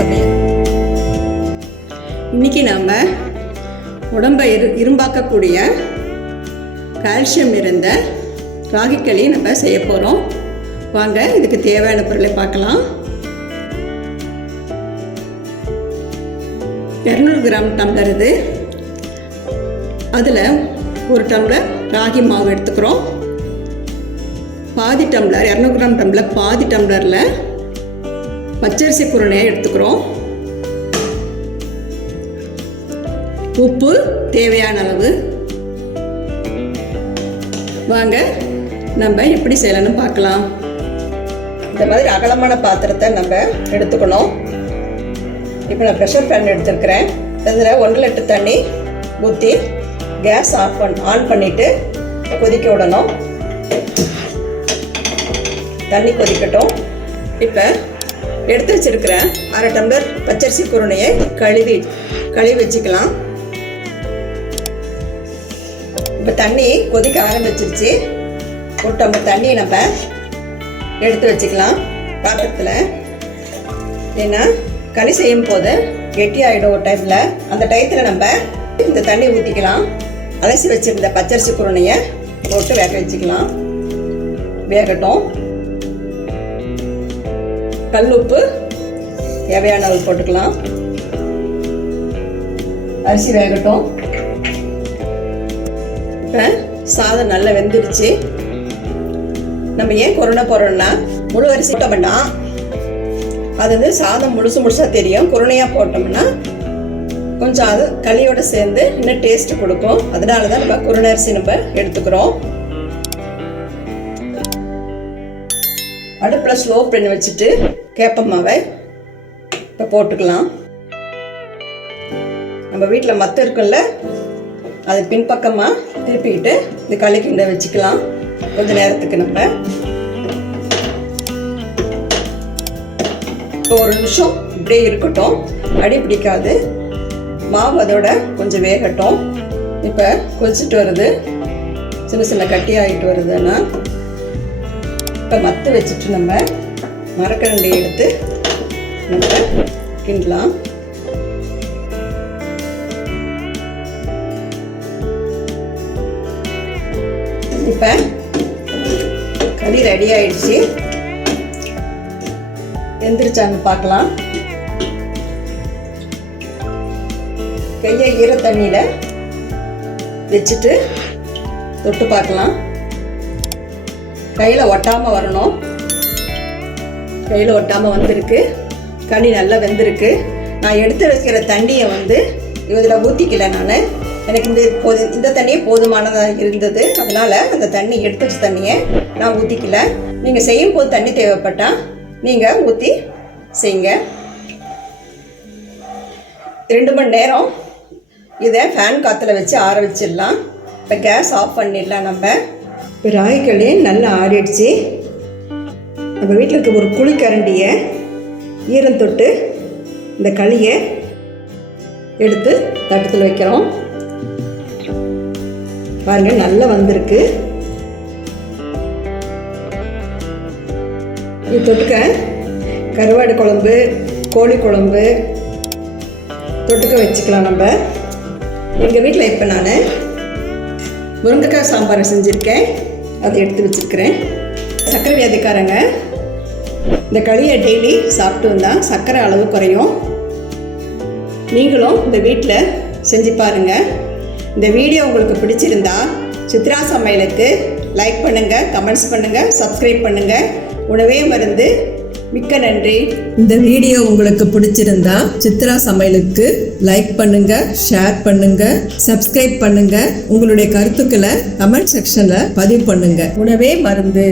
சமையல். இன்றைக்கி நாம் உடம்பை இரும்பாக்கக்கூடிய கால்சியம் நிறைந்த ராகிக்களி நம்ம செய்ய போகிறோம். வாங்க இதுக்கு தேவையான பொருளை பார்க்கலாம். 200 கிராம் டம்ளர் இது. அதில் 1 டம்ளர் ராகி மாவு எடுத்துக்கிறோம். பாதி டம்ளர் 200 கிராம் டம்ளர் பாதி டம்ளரில் பச்சரிசி குருணையை எடுத்துக்கிறோம். உப்பு தேவையான அளவு. வாங்க நம்ம எப்படி செய்யலாம்னு பார்க்கலாம். இந்த மாதிரி அகலமான பாத்திரத்தை நம்ம எடுத்துக்கணும். இப்போ நான் ப்ரெஷர் பேன் எடுத்துருக்கிறேன். அதில் 1 லிட்டர் தண்ணி ஊற்றி கேஸ் ஆன் பண்ணிவிட்டு கொதிக்க விடணும். தண்ணி கொதிக்கட்டும். இப்போ எடுத்து வச்சிருக்கிற 1/2 டம்ளர் பச்சரிசி குருணையை கழுவி வச்சுக்கலாம். இப்போ தண்ணி கொதிக்க ஆரம்பிச்சிருச்சு. 1 டம்ளர் தண்ணியை நம்ம எடுத்து வச்சுக்கலாம் பாத்திரத்தில். ஏன்னா களி செய்யும் போது கெட்டி ஆகிடும் ஒரு டைமில். அந்த டயத்தில் நம்ம இந்த தண்ணி ஊற்றிக்கலாம். அலசி வச்சுருந்த பச்சரிசி குருணையை போட்டு வேக வச்சுக்கலாம். வேகட்டும். கல் உப்பு தேவையான அளவு போட்டுக்கலாம். அரிசி வேகட்டும். இப்போ சாதம் நல்லா வெந்துடுச்சு. நம்ம ஏன் குருணை போடுறோம்னா முழு அரிசி போட்டோம்னா அது வந்து சாதம் முழுசாக தெரியும். குருணையாக போட்டோம்னா கொஞ்சம் அது களியோடு சேர்ந்து இன்னும் டேஸ்ட் கொடுக்கும். அதனால தான் நம்ம குருணை அரிசி நம்ம எடுத்துக்கிறோம். அடுப்பில் ஸ்லோ பண்ணி வச்சுட்டு கேப்ப மாவை இப்போ போட்டுக்கலாம். நம்ம வீட்டில் மற்ற இருக்குல்ல, அது பின்பக்கமாக திருப்பிக்கிட்டு இந்த களி கிண்ட வச்சுக்கலாம். கொஞ்சம் நேரத்துக்கு நம்ம இப்போ 1 நிமிஷம் இப்படியே இருக்கட்டும். அடி பிடிக்காது. மாவு அதோட கொஞ்சம் வேகட்டும். இப்போ கொதிச்சுட்டு வருது. சின்ன கட்டி ஆகிட்டு வருதுன்னா இப்போ மத்து வச்சுட்டு நம்ம மரக்கரண்டி எடுத்து நம்ம கிண்டலாம். இப்போ களி ரெடி ஆயிடுச்சு. எந்திரிச்சாங்க பார்க்கலாம். கையை ஈர தண்ணியில் வச்சுட்டு தொட்டு பார்க்கலாம். கையில் ஒட்டாமல் வரணும். கையில் ஒட்டாமல் வந்திருக்கு. களி நல்லா வெந்திருக்கு. நான் எடுத்து வைக்கிற தண்ணியை வந்து இதில் ஊற்றிக்கல. நான் எனக்கு இந்த தண்ணியே போதுமானதாக இருந்தது. அதனால் அந்த தண்ணி எடுத்து வச்ச தண்ணியை நான் ஊற்றிக்கல. நீங்கள் செய்யும் போது தண்ணி தேவைப்பட்டால் நீங்கள் ஊற்றி செய்யுங்க. 2 மணி நேரம் இதை ஃபேன் காற்றுல வச்சு ஆற வச்சிடலாம். இப்போ கேஸ் ஆஃப் பண்ணிடலாம். நம்ம இப்போ ராகிக்களி நல்லா ஆறிடுச்சு. நம்ம வீட்டில் இருக்க ஒரு குழிக்கரண்டியை ஈரம் தொட்டு இந்த களியை எடுத்து தட்டத்தில் வைக்கிறோம். பாருங்கள் நல்லா வந்திருக்கு. இது தொட்டுக்க கருவாடு குழம்பு, கோழி குழம்பு தொட்டுக்க வச்சுக்கலாம். நம்ம எங்கள் வீட்டில் இப்போ நான் முருங்கைக்காய் சாம்பார் செஞ்சுருக்கேன். அதை எடுத்து வச்சுருக்கிறேன். சர்க்கரை வியாதிக்காரங்க இந்த களியை டெய்லி சாப்பிட்டு வந்தால் சர்க்கரை அளவு குறையும். நீங்களும் இந்த வீட்டில் செஞ்சு பாருங்கள். இந்த வீடியோ உங்களுக்கு பிடிச்சிருந்தா சித்ரா சமையலுக்கு லைக் பண்ணுங்கள், கமெண்ட்ஸ் பண்ணுங்கள், சப்ஸ்கிரைப் பண்ணுங்கள். உணவே மருந்து. மிக்க நன்றி. இந்த வீடியோ உங்களுக்கு பிடிச்சிருந்தா சித்ரா சமையலுக்கு லைக் பண்ணுங்க, ஷேர் பண்ணுங்க, சப்ஸ்கிரைப் பண்ணுங்க. உங்களுடைய கருத்துக்களை கமெண்ட் செக்ஷன்ல பதிவு பண்ணுங்க. உணவே மருந்து.